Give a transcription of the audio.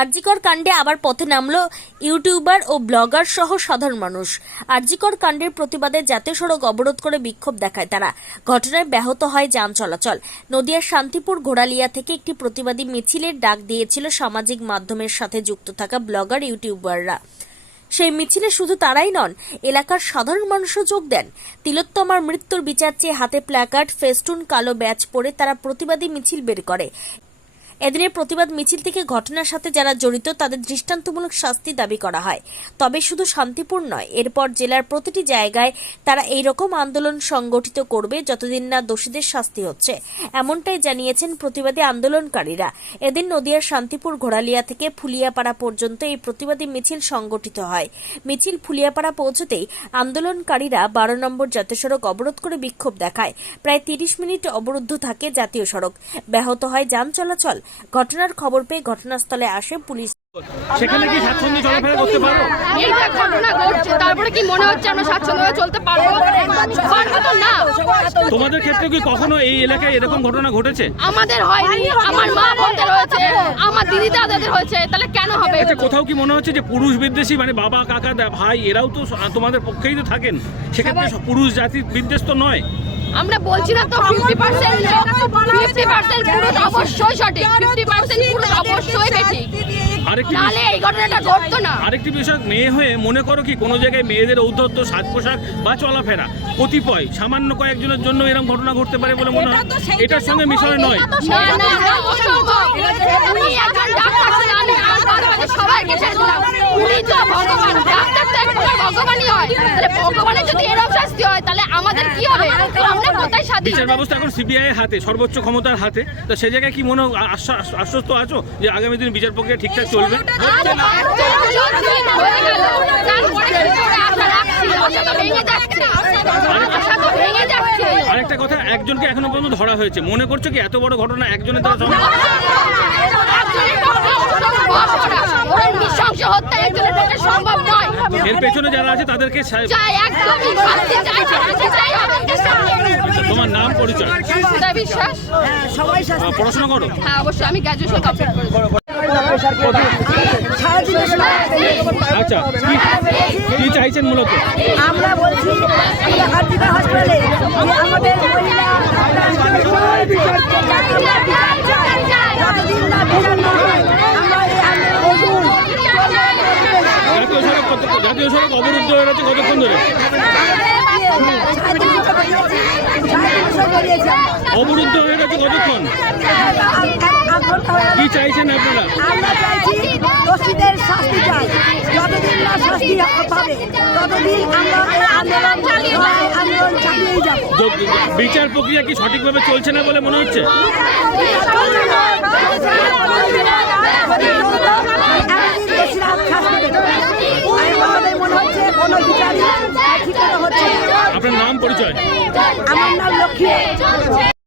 আরজিকর কাণ্ডে আবার পথে নামলো ইউটিউবার ও ব্লগার সহ সাধারণ মানুষ। আরজিকর কাণ্ডের প্রতিবাদে জাতীয় সড়ক অবরোধ করে বিক্ষোভ দেখায় তারা। ঘটনায় ব্যাহত হয় যান চলাচল। নদিয়ার শান্তিপুর ঘোড়ালিয়া থেকে একটি প্রতিবাদী মিছিলের ডাক দিয়েছিল সামাজিক মাধ্যমের সাথে যুক্ত থাকা ব্লগার ইউটিউবাররা। সেই মিছিলে শুধু তারাই নন, এলাকার সাধারণ মানুষও যোগ দেন। তিলোত্তমার মৃত্যুর বিচার চেয়ে হাতে প্ল্যাকার্ড, ফেস্টুন, কালো ব্যাজ পরে তারা প্রতিবাদী মিছিল বের করে। এদিনের প্রতিবাদ মিছিল থেকে ঘটনার সাথে যারা জড়িত তাদের দৃষ্টান্তমূলক শাস্তি দাবি করা হয়। তবে শুধু শান্তিপুর নয়, এরপর জেলার প্রতিটি জায়গায় তারা এই রকম আন্দোলন সংগঠিত করবে যতদিন না দোষীদের শাস্তি হচ্ছে, এমনটাই জানিয়েছেন প্রতিবাদী আন্দোলনকারীরা। এদিন নদিয়ার শান্তিপুর ঘোড়ালিয়া থেকে ফুলিয়াপাড়া পর্যন্ত এই প্রতিবাদী মিছিল সংগঠিত হয়। মিছিল ফুলিয়াপাড়া পৌঁছতেই আন্দোলনকারীরা 12 নম্বর জাতীয় সড়ক অবরোধ করে বিক্ষোভ দেখায়। প্রায় 30 মিনিট অবরুদ্ধ থাকে জাতীয় সড়ক। ব্যাহত হয় যান চলাচল। ঘটনার খবর পেয়ে ঘটনাস্থলে আসে পুলিশ। সেখানে কি স্বাচ্ছন্দ্যে চলাফেরা করতে পারো? এই যে ঘটনা ঘটছে তারপরে কি মনে হচ্ছে আমরা স্বাচ্ছন্দ্যভাবে চলতে পারবো? পারবো তো না। তোমাদের ক্ষেত্রে কি কখনো এই এলাকায় এরকম ঘটনা ঘটেছে? আমাদের হয়নি, আমার মা বোনদের হয়েছে, আমার দিদি দাদাদের হয়েছে, তাহলে কেন হবে? আচ্ছা, কোথাও কি মনে হচ্ছে যে পুরুষ বিদ্বেষী, মানে বাবা কাকা ভাই এরাও তো তোমাদের পক্ষেই তো থাকেন, সেক্ষেত্রে পুরুষ জাতি বিদ্বেষ তো নয়? আমরা বলছি না তো 50% লোক, 50% পুরুষ অবশ্যই সঠিক, 50% পুরুষ অবশ্যই বেঠিক। আরেকটি বিষয়, মেয়ে হয়ে মনে করো কি কোনো জায়গায় মেয়েদের ঔদ্ধত্য, সাজ পোশাক বা চলাফেরা কতিপয় সামান্য কয়েকজনের জন্য এরকম ঘটনা ঘটতে পারে বলে মনে হয়? এটার সঙ্গে বিষয় নয়। বিচার ব্যবস্থা এখন সিবিআই এর হাতে, সর্বোচ্চ ক্ষমতার হাতে। তো সে জায়গায় কি মনে আশ্বস্ত আছো যে আগামী দিন বিচার প্রক্রিয়া ঠিকঠাক চলবে? আরেকটা কথা, একজনকে এখনো পর্যন্ত ধরা হয়েছে, মনে করছো কি এত বড় ঘটনা একজনের দ্বারা সম্ভব? এর পেছনে যারা আছে তাদেরকে তোমার নাম পরিচয়? পড়াশোনা করো? হ্যাঁ অবশ্যই, আমি গ্র্যাজুয়েশন কমপ্লিট করেছি। আচ্ছা, কি চাইছেন মূলত? আমরা বলছি আরজিকর হসপিটালে আমাদের যতদিন না বিচার না হয় আমরা জাতীয় সড়ক অবরুদ্ধ হয়ে রয়েছে কতক্ষণ ধরে? অবরুদ্ধ হয়ে গেছে কতক্ষণ? কি চাইছেন আপনারা? আমরা চাইছি দোষীদের শাস্তি চাই। যতদিন না শাস্তি পাবে ততদিন আমরা আন্দোলন চালিয়ে যাব। বিচার প্রক্রিয়া কি সঠিকভাবে চলছে না বলে মনে হচ্ছে? আপনার নাম পরিচয়? আমার নাম লক্ষ্মী।